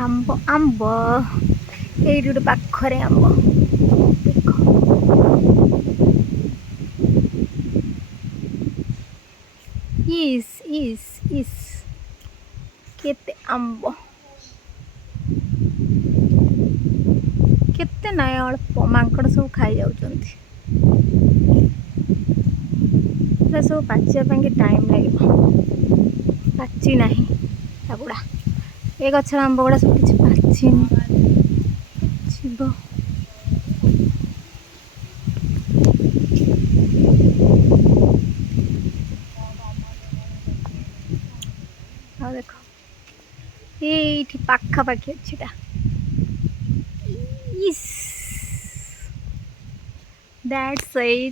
आंब आंब ये गोटे पाखरे आंब देख इस इस इस केते आंब केते ना अल्प मांकड़ सब खाई जाउछंती सब पाचिया टाइम लगे पाची ना गुड़ा ये गचर आंब गुड़ा सब किसी पाचिनी पाचिब हाँ देख ये पाखापाखि अच्छी दैट्स इट।